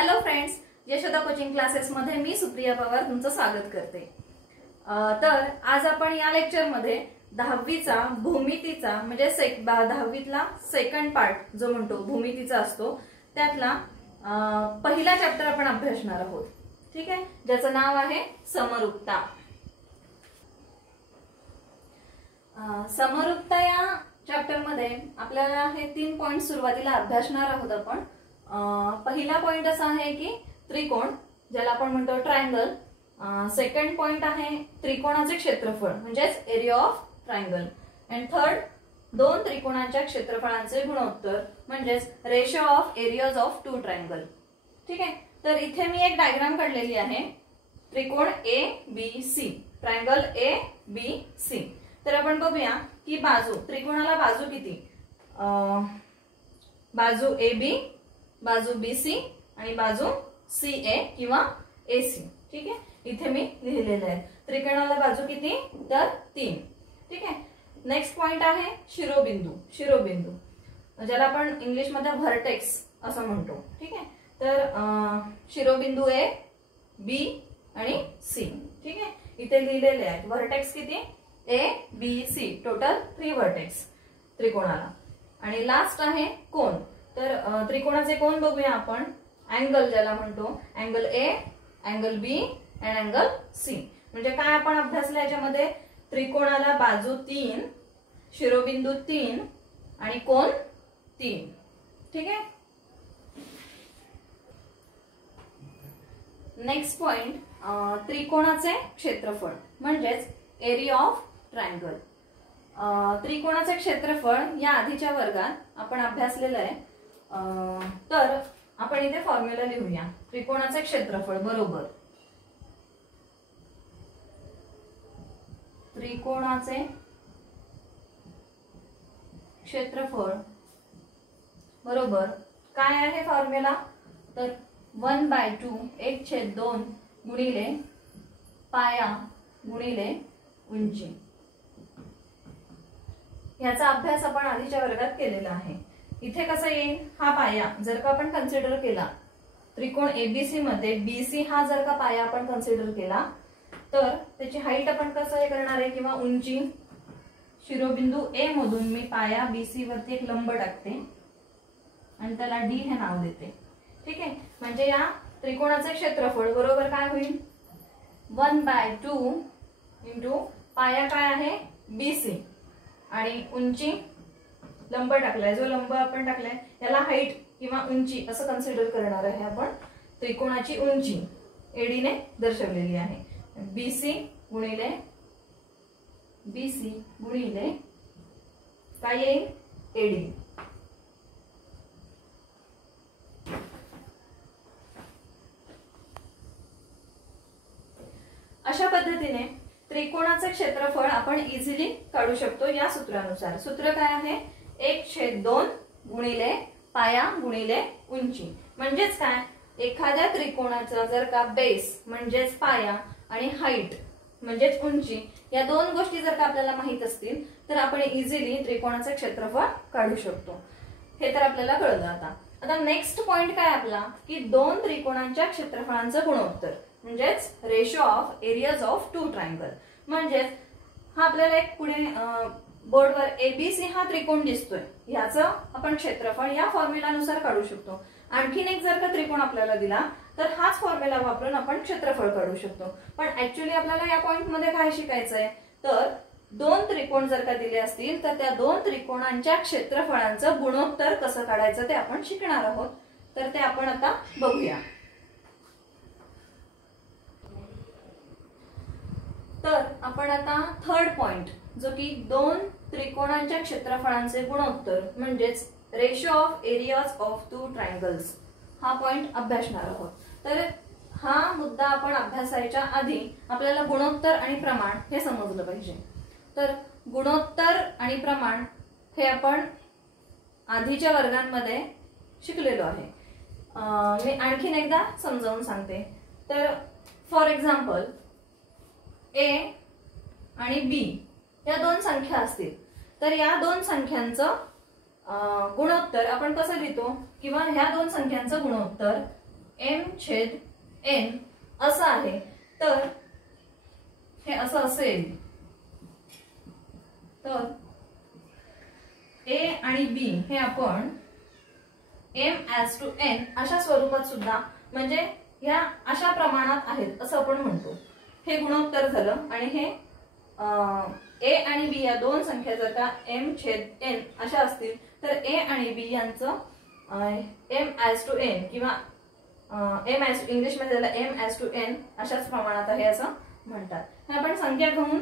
Hello friends, Yashoda coaching classes मध्ये मी सुप्रिया पवार तुमचं स्वागत करते। तर आज आपण या लेक्चर मध्ये 10वीचा भूमितीचा म्हणजे 10वीतला सेकंड पार्ट जो म्हणतो भूमितीचा असतो त्यातला पहिला चॅप्टर आपण अभ्यासणार आहोत। ठीक आहे, ज्याचं नाव आहे समरूपता। समरूपता या चॅप्टर मध्ये आपल्याला हे 3 पॉइंट सुरुवातीला अभ्यासणार आहोत आपण। पहिला पॉइंट असा आहे की त्रिकोण, ज्याला आपण म्हणतो ट्रायंगल। सेकंड पॉइंट आहे त्रिकोणाचे क्षेत्रफळ म्हणजेच area of triangle. And third, दोन त्रिकोणांच्या क्षेत्रफळांचे गुणोत्तर म्हणजेच ratio of areas of two triangle. ठीक आहे, तर इथे मी एक डायग्राम काढलेली आहे, त्रिकोण A B C, triangle A B C. तर आपण बघूया की बाजू, त्रिकोणाला बाजू किती, बाजू ए बी, बाजू बी सी आणि बाजू सी ए किंवा ए सी। ठीक आहे, इथे मी लिहिलेले आहे त्रिकोणाला बाजू किती, तर 3। ठीक आहे, नेक्स्ट पॉइंट आहे शिरोबिंदू। शिरोबिंदू ज्याला आपण इंग्लिश मध्ये व्हर्टेक्स असं म्हणतो। ठीक आहे, तर शिरोबिंदू ए बी आणि सी। ठीक आहे, इथे लिहिलेले आहेत व्हर्टेक्स किती, A B C, total 3 vertex त्रिकोणाला। आणि लास्ट आहे कोन, तर त्रिकोणाचे कोन बघूया आपण। अँगल ज्याला म्हणतो, angle A, angle B and angle C. म्हणजे काय आपण अभ्यासलं याच्यामध्ये, त्रिकोणाला बाजू 3, शिरोबिंदू 3 आणि कोन 3। ठीक आहे, नेक्स्ट पॉइंट त्रिकोणाचे क्षेत्रफळ म्हणजेच एरिया ऑफ ट्रायंगल। त्रिकोणाचे क्षेत्रफळ या आधीच्या वर्गात आपण अभ्यासलेलं आहे। तर आपण इथे फॉर्म्युला लिहूया, त्रिकोणाचे क्षेत्रफळ बरोबर त्रिकोणाचे क्षेत्रफळ बरोबर काय आहे फॉर्म्युला, तर 1/2 1/2 गुणिले पाया गुणिले उंची। याचा अभ्यास आपण आधीच्या वर्गात केलेला आहे। इथे कसं येईल, हा पाया जर का आपण कन्सिडर केला, त्रिकोण एबीसी मध्ये बीसी हा जर का पाया आपण कन्सिडर केला, तर त्याची हाईट आपण कसं हे करणार आहे किंवा उंची, शिरोबिंदू ए मधून मी पाया बीसी वरती एक लंब टाकते आणि त्याला डी हे नाव देते। ठीक आहे, म्हणजे या त्रिकोणाचे क्षेत्रफळ बरोबर काय होईल, 1/2 इंटू पाया काय आहे बीसी आणि उंची लंब टाकलाय, जो लंब आपण टाकलाय याला हाईट किंवा उंची असं कन्सिडर करणार आहे आपण। त्रिकोणाची उंची एडी ने दर्शवलेली आहे, बीसी गुणिले काय येईल, एडी। अशा पद्धतीने त्रिकोणाचे क्षेत्रफळ आपण इझिली काढू शकतो या सूत्रानुसार। सूत्र काय आहे, 1/2 गुणिले पाया गुणिले उंची। म्हणजेच काय, एखाद्या त्रिकोणाचा जर का बेस म्हणजेच पाया आणि हाईट म्हणजेच उंची या 2 गोष्टी जर का आपल्याला माहित असतील तर आपण इझिली त्रिकोणाचे क्षेत्रफळ काढू शकतो। हे तर आपल्याला कळलं। आता नेक्स्ट पॉइंट काय आपला, की 2 त्रिकोणांच्या क्षेत्रफळांचं गुणोत्तर म्हणजेच ratio of areas of two triangle. म्हणजेच हा आपल्याला एक पुढे बोर्डवर एबीसी हा त्रिकोण दिसतोय, याचं आपण क्षेत्रफळ या फॉर्म्युलानुसार काढू शकतो। आणखीन एक जर का त्रिकोण आपल्याला दिला तर हाच फॉर्म्युला वापरून आपण क्षेत्रफळ काढू शकतो। पण ऍक्च्युअली आपल्याला या पॉइंट मध्ये काय शिकायचंय, तर 2 त्रिकोण जर का दिले असतील तर त्या 2 त्रिकोणांच्या क्षेत्रफळांचं गुणोत्तर कसं काढायचं ते आपण शिकणार आहोत। तर ते आपण आता बघूया। तर आपण आता थर्ड पॉइंट, जो की 2 त्रिकोणांच्या क्षेत्रफळांचे गुणोत्तर म्हणजेच ratio of areas of two triangles हा पॉइंट अभ्यासणार आहोत। तर हा मुद्दा आपण अभ्यासायच्या आधी आपल्याला गुणोत्तर आणि प्रमाण हे समजलं पाहिजे। तर गुणोत्तर आणि प्रमाण हे आपण आधीच्या वर्गांमध्ये शिकलेलो आहे। मी आणखीन एकदा समजावून सांगते। तर फॉर एक्झाम्पल ए आणि बी या 2 संख्या असतील तर या 2 संख्यांचं गुणोत्तर आपण कसं लिहितो, किंवा ह्या 2 संख्यांचं गुणोत्तर m/n असं आहे, तर हे असं असेल तर a आणि b हे आपण m/n अशा स्वरूपात सुद्धा म्हणजे ह्या अशा प्रमाणात आहेत असं आपण म्हणतो. हे गुणोत्तर झालं. आणि हे a आणि b या दोन संख्या जर का m/n अशा असतील तर a आणि b यांचं m/n किंवा इंग्लिश मध्ये त्याला m/n अशाच प्रमाणात आहे असं म्हणतात. हे आपण संख्या घेऊन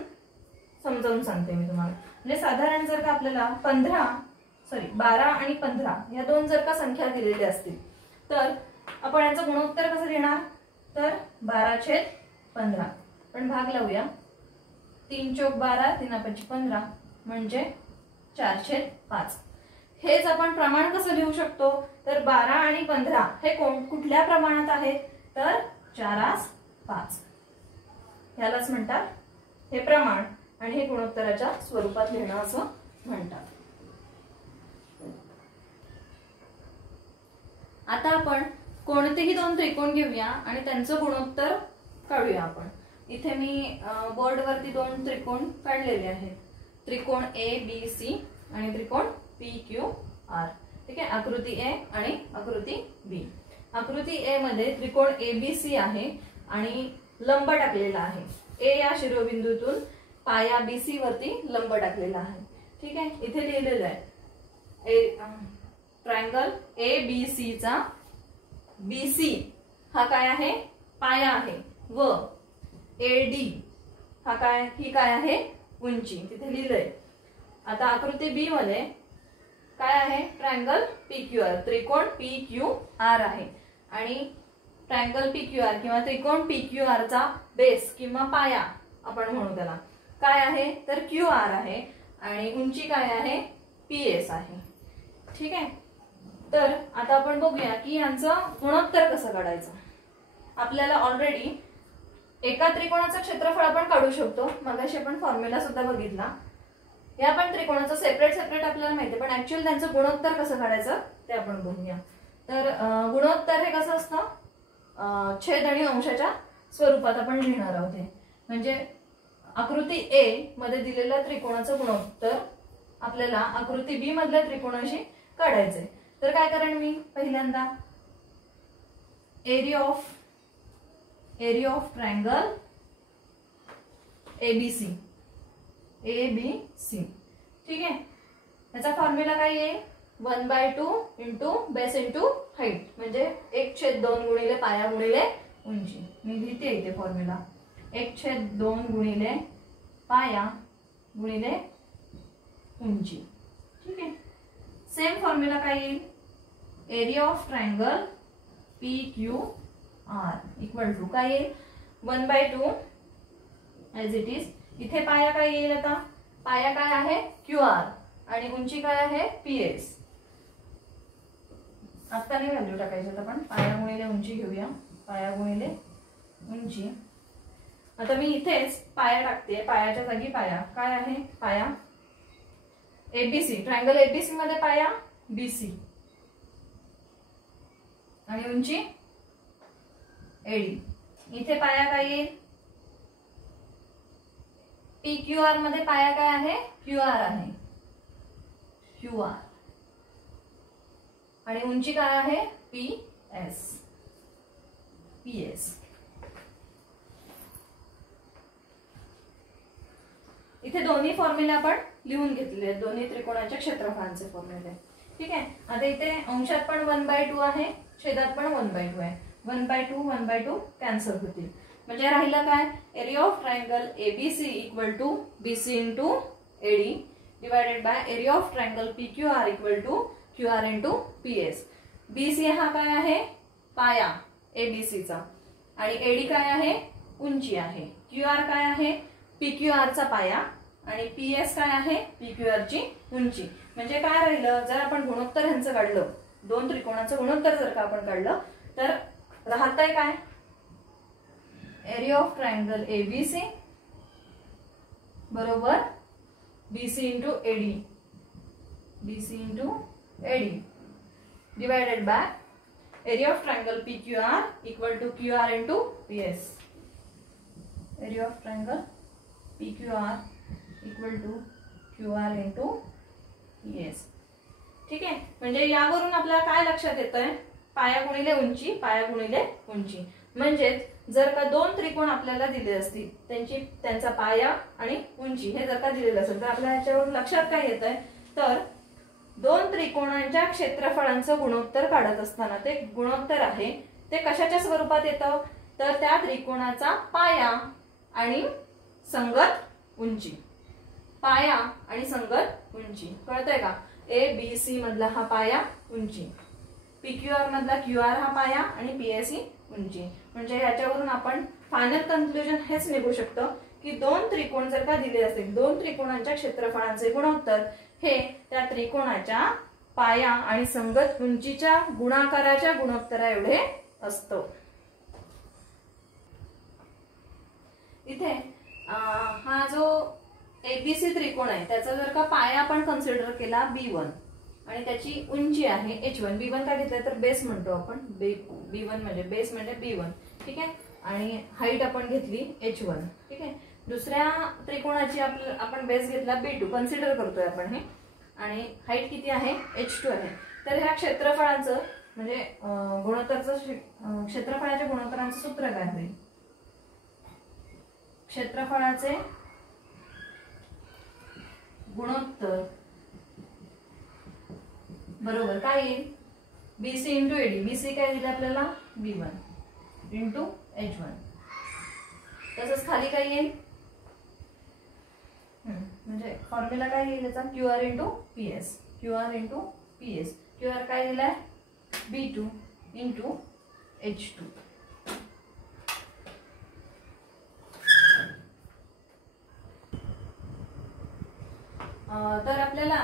समजावून सांगते मी तुम्हाला. म्हणजे साधारण जर का आपल्याला 12 आणि 15 या दोन जर का संख्या दिलेल्या असतील तर आपण यांचं गुणोत्तर कसं लिहिणार, तर 12/15. पण भाग लावूया. 3 चौक 12, 3 पंचे 15 म्हणजे 4/5. हेच आपण प्रमाण कसं लिहू शकतो, तर 12 आणि 15 हे कुठल्या प्रमाणात आहेत, तर 4/5. यालाच म्हणतात हे प्रमाण आणि हे गुणोत्तराच्या स्वरूपात लिहिणं असं म्हणतात. आता आपण कोणतेही दोन त्रिकोण घेऊया आणि त्यांचं गुणोत्तर काढूया. आपण इथे मी बोर्डवरती दोन त्रिकोण काढलेले आहेत. त्रिकोण ABC आणि त्रिकोण PQR. ठीक आहे. आकृती A आणि आकृती B. आकृती A मध्ये त्रिकोण ABC आहे आणि लंब टाकलेला आहे. A या शिरोबिंदूतून पाया BC वरती लंब टाकलेला आहे. ठीक आहे. इथे लिहिलेलं आहे ट्रायंगल ABC चा BC हा काय आहे, पाया आहे व AD हा काय आहे, उंची. तिथे लिहिलंय. आता आकृती B मध्ये काय आहे, ट्रायंगल PQR, त्रिकोण PQR आहे आणि ट्रायंगल PQR किंवा त्रिकोण PQR चा बेस किंवा पाया आपण म्हणू त्याला काय आहे, तर QR आहे आणि उंची काय आहे, PS आहे. ठीक आहे. तर आता आपण बघूया की यांचं गुणोत्तर कसं काढायचं. आपल्याला ऑलरेडी एका त्रिकोणाचं क्षेत्रफळ आपण काढू शकतो. मगाशी आपण फॉर्म्युला सुद्धा बघितला. या पण त्रिकोणाचं सेपरेट आपल्याला माहिती, पण ऍक्च्युअली त्यांचं गुणोत्तर कसं काढायचं ते आपण बघूया. तर गुणोत्तर हे कसं असतं, छेद आणि अंशाच्या स्वरूपात आपण लिहिणार आहोत. म्हणजे आकृती A मध्ये दिलेल्या त्रिकोणाचं गुणोत्तर आपल्याला आकृती B मधल्या त्रिकोणाशी काढायचंय. तर काय करेन मी, पहिल्यांदा एरिया ऑफ ट्रायंगल ABC. ठीक आहे. याचा फॉर्म्युला काय येईल, 1/2 इंटू बेस इंटू हाईट म्हणजे 1/2 गुणिले पाया गुणिले उंची. मी लिहिते इथे फॉर्म्युला 1/2 गुणिले पाया गुणिले उंची. ठीक आहे. सेम फॉर्म्युला काय येईल, area of triangle PQR equal to काय येईल, 1/2 ऍज इट इज. इथे पाया काय येईल, आता पाया काय आहे, QR आणि उंची काय आहे, PS. आता नाही व्हॅल्यू टाकायची, आपण पाया गुणिले उंची घेऊया. पाया गुणिले उंची. आता मी इथेच पाया टाकते. पायाच्या जागी पाया काय आहे, पाया ABC, ट्रायंगल ABC मध्ये पाया BC आणि उंची AD. इथे पाया काय येईल, PQR मध्ये पाया काय आहे, QR आहे, QR आणि उंची काय आहे, PS. इथे दोन्ही फॉर्म्युले आपण लिहून घेतलेले आहेत, दोन्ही त्रिकोणाच्या क्षेत्रफळांचे फॉर्म्युले. ठीक आहे. आता इथे अंशात पण 1/2 आहे, छेदात पण 1/2 आहे. 1/2 कॅन्सल होतील. म्हणजे राहिलं काय, area of triangle ABC equal to BC into AD divided by area of triangle PQR equal to QR into PS. BC हा काय आहे, पाया ABC चा आणि AD काय आहे, उंची आहे. QR काय आहे, PQR चा पाया आणि PS काय आहे, PQR ची उंची. म्हणजे काय राहिलं, जर आपण गुणोत्तर ह्यांचं काढलं, दोन त्रिकोणाचं गुणोत्तर जर का आपण काढलं तर राहतंय काय, एरिया ऑफ ट्रायंगल ABC बरोबर BC into AD divided by area of triangle PQR equal to QR into PS. Area of triangle PQR equal to QR into PS. ठीक आहे, म्हणजे यावरून आपल्याला काय लक्षात येतंय, पाया गुणिले उंची, पाया गुणिले उंची. म्हणजेच जर का दोन त्रिकोण आपल्याला दिले असतील, त्यांचा पाया आणि उंची हे जर का दिलेलं असेल, तर आपल्या याच्यावरून लक्षात काय येतंय, तर दोन त्रिकोणांच्या क्षेत्रफळांचं गुणोत्तर काढत असताना ते गुणोत्तर आहे ते कशाच्या स्वरूपात येतं, तर त्या त्रिकोणाचा पाया आणि संगत उंची. पाया आणि संगत उंची कळतंय का. ABC मधला हा पाया उंची, PQR मधला QR हा पाया आणि PS ही उंची. म्हणजे याच्यावरून आपण फायनल कन्क्लुजन हेच निघू शकतो की दोन त्रिकोण जर का दिले असतील, दोन त्रिकोणांच्या क्षेत्रफळांचे गुणोत्तर हे त्या त्रिकोणाच्या पाया आणि संगत उंचीच्या गुणाकाराच्या गुणोत्तरा एवढे असतो. इथे हा जो ABC त्रिकोण आहे त्याचा जर का पाया आपण कन्सिडर केला B1 आणि त्याची उंची आहे H1. B1 काय घेतलं तर बेस म्हणतो आपण, B1 म्हणजे बेस म्हणजे B1. ठीक आहे, आणि हाईट आपण घेतली H1. ठीक आहे, दुसऱ्या त्रिकोणाची आपण बेस घेतला B2 कन्सिडर करतोय आपण हे, आणि हाईट किती आहे H2 आहे. तर ह्या क्षेत्रफळाचं म्हणजे गुणोत्तराचं क्षेत्रफळाच्या गुणोत्तरांचं सूत्र काय होईल, क्षेत्रफळाचे गुणोत्तर बरोबर काय येईल, BC इंटू AD. BC काय दिलं आपल्याला B1 इंटू H1. तसंच खाली काय येईल, म्हणजे फॉर्म्युला काय येईल याचा, QR into PS. QR into PS. QR काय दिलाय B2 इंटू H2. तर आपल्याला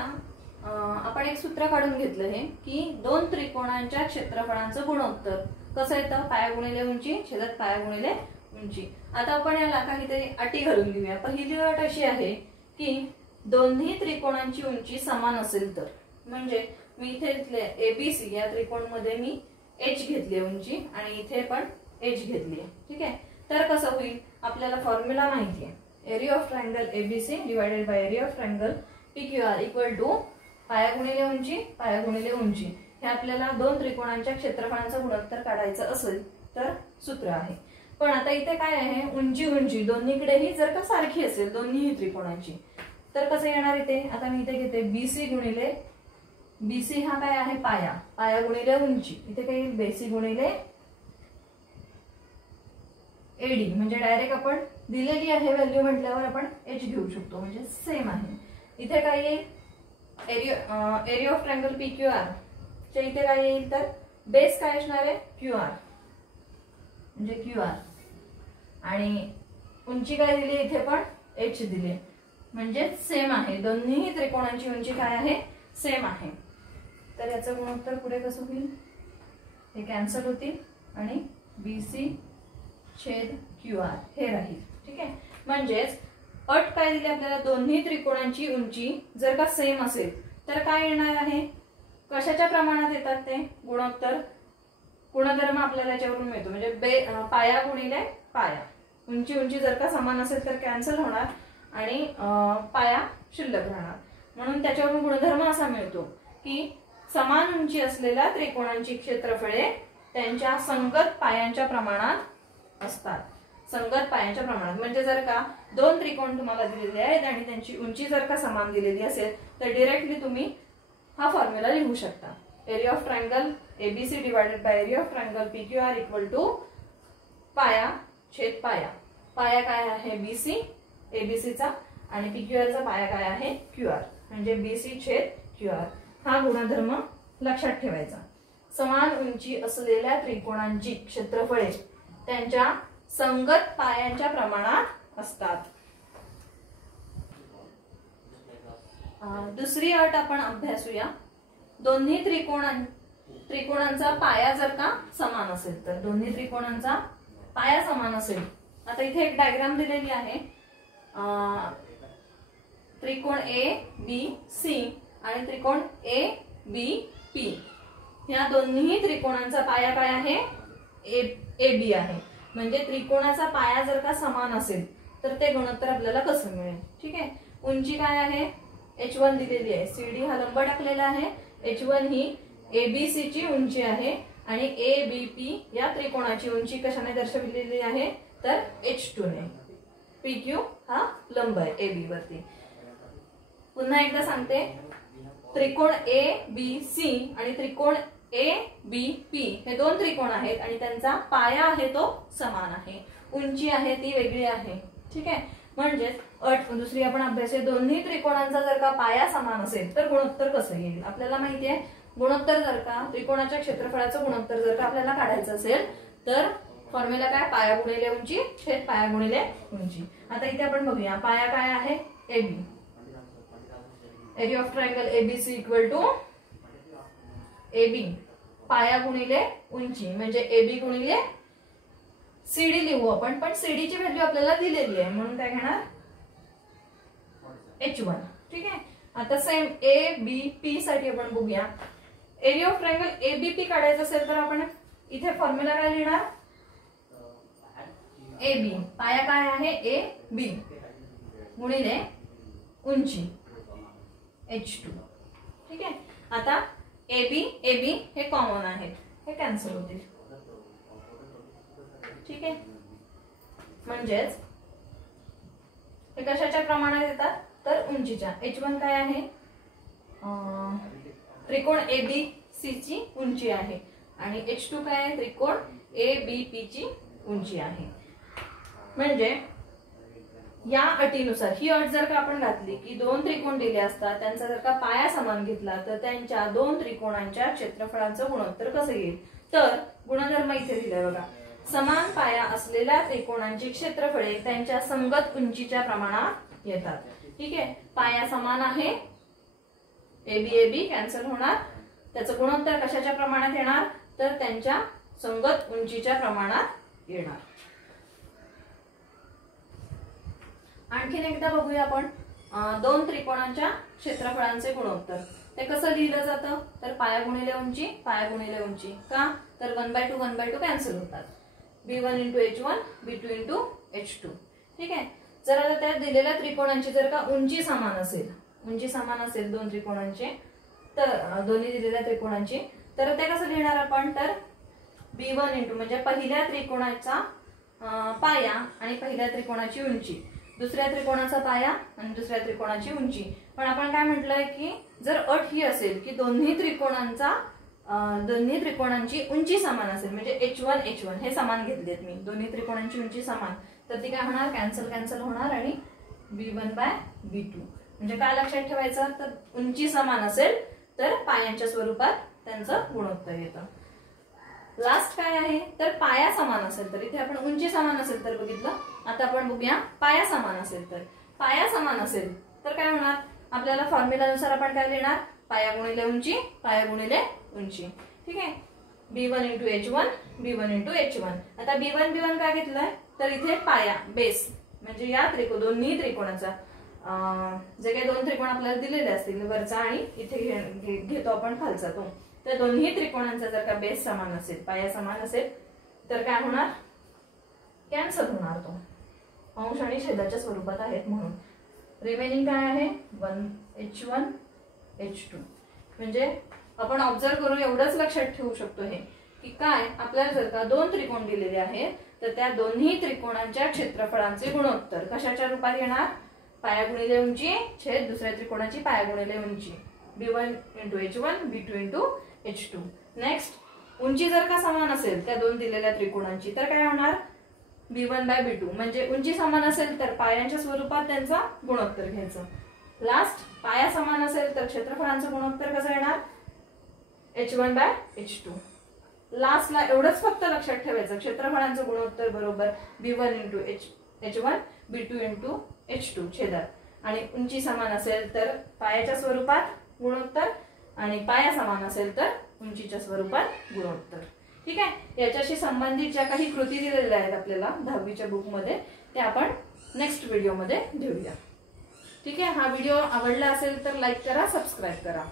आपण एक सूत्र काढून घेतलं हे की दोन त्रिकोणांच्या क्षेत्रफळांचं गुणोत्तर कसं येतं, पाया गुणिले उंची छेदात पाया गुणिले उंची. आता आपण याला काहीतरी अटी घालून घेऊया. पहिली अट अशी आहे की दोन्ही त्रिकोणांची उंची समान असेल तर, म्हणजे मी इथे घेतले ABC या त्रिकोणमध्ये मी H घेतली उंची आणि इथे पण H घेतली. ठीक आहे, तर कसं होईल, आपल्याला फॉर्म्युला माहिती आहे, area of triangle ABC divided by area of triangle PQR equal to पाया गुणिले उंची, पाया गुणिले उंची. हे आपल्याला दोन त्रिकोणांच्या क्षेत्रफळांचं गुणोत्तर काढायचं असेल तर सूत्र आहे. पण आता इथे काय आहे, उंची उंची दोन्हीकडेही जर का सारखी असेल दोन्ही त्रिकोणांची, तर कसं येणार इथे, आता मी इथे घेते BC गुणिले, BC हा काय आहे पाया, पाया गुणिले उंची. इथे काय येईल BC गुणिले AD. म्हणजे डायरेक्ट आपण दिलेली आहे व्हॅल्यू म्हटल्यावर आपण H घेऊ शकतो, म्हणजे सेम आहे. इथे काय येईल, एरिया ऑफ ट्रायंगल PQR च्या इथे काय येईल तर बेस काय असणार आहे QR म्हणजे QR, आणि उंची काय दिली इथे पण H दिली, म्हणजे सेम आहे. दोन्ही त्रिकोणांची उंची काय आहे सेम आहे. तर याचं गुणोत्तर पुढे कसं होईल, हे कॅन्सल होतील आणि BC छेद QR हे राहील. ठीक आहे, म्हणजेच अट काय दिली आपल्याला, दोन्ही त्रिकोणांची उंची जर का सेम असेल तर काय येणार आहे, कशाच्या प्रमाणात येतात ते गुणोत्तर, गुणधर्म आपल्याला याच्यावरून मिळतो. म्हणजे पाया गुणिले पाया, उंची उंची जर का समान असेल तर कॅन्सल होणार आणि पाया शिल्लक राहणार. म्हणून त्याच्यावरून गुणधर्म असा मिळतो की समान उंची असलेल्या त्रिकोणांची क्षेत्रफळे त्यांच्या संगत पायांच्या प्रमाणात असतात. संगत पायांच्या प्रमाणात म्हणजे जर का दोन त्रिकोण तुम्हाला दिलेले आहेत आणि त्यांची उंची जर का समान दिलेली असेल तर डायरेक्टली तुम्ही हा फॉर्म्युला लिहू शकता, area of triangle ABC divided by area of triangle PQR equal to पाया छेद पाया. पाया काय आहे BC ABC चा आणि PQR चा पाया काय आहे QR, म्हणजे BC छेद QR. हा गुणधर्म लक्षात ठेवायचा. समान उंची असलेल्या त्रिकोणांची क्षेत्रफळे त्यांच्या संगत पायांच्या प्रमाणात असतात. दुसरी अट आपण अभ्यासूया, दोन्ही त्रिकोणांचा पाया जर का समान असेल तर, दोन्ही त्रिकोणांचा पाया समान असेल. आता इथे एक डायग्राम दिलेली आहे, त्रिकोण ABC आणि त्रिकोण ABP. या दोन्ही त्रिकोणांचा पाया काय आहे, ए बी आहे. म्हणजे त्रिकोणाचा पाया जर का समान असेल तर ते गुणोत्तर आपल्याला कसं मिळेल. ठीक आहे. उंची काय आहे, h1 दिलेली आहे, CD हा लंब टाकलेला आहे, h1 ही ABC ची उंची आहे आणि ABP या त्रिकोणाची उंची कशाने दर्शविलेली आहे तर h2 ने. PQ हा लंब आहे AB वरती. पुन्हा एकदा सांगते, त्रिकोण ABC आणि त्रिकोण ABP हे दोन त्रिकोण आहेत आणि त्यांचा पाया आहे तो समान आहे, उंची आहे ती वेगळी आहे. ठीक आहे. म्हणजे अट दुसरी आपण अभ्यास, दोन्ही त्रिकोणांचा जर का पाया समान असेल तर गुणोत्तर कसं येईल. आपल्याला माहिती आहे गुणोत्तर जर का त्रिकोणाच्या क्षेत्रफळाचं गुणोत्तर जर का आपल्याला काढायचं असेल तर फॉर्म्युला काय, पाया गुणिले उंची छेद पाया गुणिले उंची. आता इथे आपण बघूया पाया काय आहे, AB. Area of triangle ABC equal to AB पाया गुणिले उंची म्हणजे AB गुणिले CD लिहू आपण, पण CD ची व्हॅल्यू आपल्याला दिलेली आहे म्हणून काय घेणार h1. ठीक आहे. आता सेम ABP साठी आपण बघूया. एरिया ऑफ ट्रायंगल ABP काढायचं असेल तर आपण इथे फॉर्म्युला काय लिहिणार, AB पाया काय आहे AB गुणिले उंची h2. ठीक आहे. आता AB हे कॉमन आहेत, हे कॅन्सल होतील. ठीक आहे. म्हणजेच हे कशाच्या प्रमाणात येतात तर उंचीच्या. h1 काय आहे, त्रिकोण ABC ची उंची आहे आणि h2 काय आहे, त्रिकोण ABP ची उंची आहे. म्हणजे या अटीनुसार ही अट जर का आपण घातली की दोन त्रिकोण दिले असतात, त्यांचा जर का पाया समान घेतला तर त्यांच्या दोन त्रिकोणांच्या क्षेत्रफळांचं गुणोत्तर कसं येईल. तर गुणधर्म इथे दिलाय बघा, समान पाया असलेल्या त्रिकोणांची क्षेत्रफळे त्यांच्या संगत उंचीच्या प्रमाणात येतात. ठीक आहे. पाया समान आहे, AB कॅन्सल होणार, त्याचं गुणोत्तर कशाच्या प्रमाणात येणार तर त्यांच्या संगत उंचीच्या प्रमाणात येणार. आणखीन एकदा बघूया आपण दोन त्रिकोणांच्या क्षेत्रफळांचे गुणोत्तर. ते कसं लिहिलं जातं तर पाया गुणिले उंची पाया गुणिले उंची. का तर 1/2 कॅन्सल होतात. B1 × H1 B2 × H2. ठीक आहे. जर आता त्या दिलेल्या त्रिकोणांची जर का उंची समान असेल दोन त्रिकोणांचे तर दोन्ही दिलेल्या त्रिकोणांची तर ते कसं लिहिणार आपण तर B1 × म्हणजे पहिल्या त्रिकोणाचा पाया आणि पहिल्या त्रिकोणाची उंची, दुसऱ्या त्रिकोणाचा पाया आणि दुसऱ्या त्रिकोणाची उंची. पण आपण काय म्हटलंय की जर अट ही असेल की दोन्ही त्रिकोणांची उंची समान असेल म्हणजे h1 हे समान घेतलेत मी, दोन्ही त्रिकोणांची उंची समान, तर ती काय होणार कॅन्सल होणार आणि B1/B2. म्हणजे काय लक्षात ठेवायचं तर उंची समान असेल तर पायांच्या स्वरूपात त्यांचं गुणोत्तर येतं. लास्ट काय आहे तर पाया समान असेल तर, इथे आपण उंची समान असेल तर बघितलं. आता आपण बघूया पाया समान असेल तर. पाया समान असेल तर काय होणार, आपल्याला फॉर्म्युलानुसार आपण काय लिहिणार पाया गुणिले उंची पाया गुणिले उंची. ठीक आहे. B1 × H1 B1 × H1. आता B1 काय घेतलंय तर इथे पाया बेस म्हणजे या दोन्ही त्रिकोणाचा जे काही दोन त्रिकोण आपल्याला दिलेले असतील वरचा आणि इथे घेतो आपण खालचा तो, त्या दोन्ही त्रिकोणांचा जर का बेस समान असेल पाया समान असेल तर काय होणार कॅन्सल होणार तो, अंश आणि छेदाच्या स्वरूपात आहेत म्हणून. रिमेनिंग काय आहे H1 H2. म्हणजे आपण ऑब्झर्व करून एवढंच लक्षात ठेवू शकतो हे की काय आपल्याला जर का दोन त्रिकोण दिलेले आहेत तर त्या दोन्ही त्रिकोणांच्या क्षेत्रफळांचे गुणोत्तर कशाच्या रूपात येणार पाया गुणिले उंची छेद दुसऱ्या त्रिकोणाची पाया गुणिले उंची. B1 × H1 B2 × H2. Next उंची जर का समान असेल त्या दोन दिलेल्या त्रिकोणांची तर काय होणार B1/B2. म्हणजे उंची समान असेल तर पायांच्या स्वरूपात त्यांचा गुणोत्तर घ्यायचं. लास्ट पाया समान असेल तर क्षेत्रफळांचं गुणोत्तर कसं येणार H1/H2. लास्टला एवढंच फक्त लक्षात ठेवायचं क्षेत्रफळांचं गुणोत्तर बरोबर B1 × H1 B2 × H2 छेदात आणि उंची समान असेल तर पायाच्या स्वरूपात गुणोत्तर आणि पाया समान असेल तर उंचीच्या स्वरूपात गुणोत्तर. ठीक आहे. याच्याशी संबंधित ज्या काही कृती दिलेल्या आहेत आपल्याला 10वीच्या बुक मध्ये त्या आपण नेक्स्ट व्हिडिओ मध्ये घेऊया. ठीक आहे. हा व्हिडिओ आवडला असेल तर लाईक करा, सबस्क्राईब करा.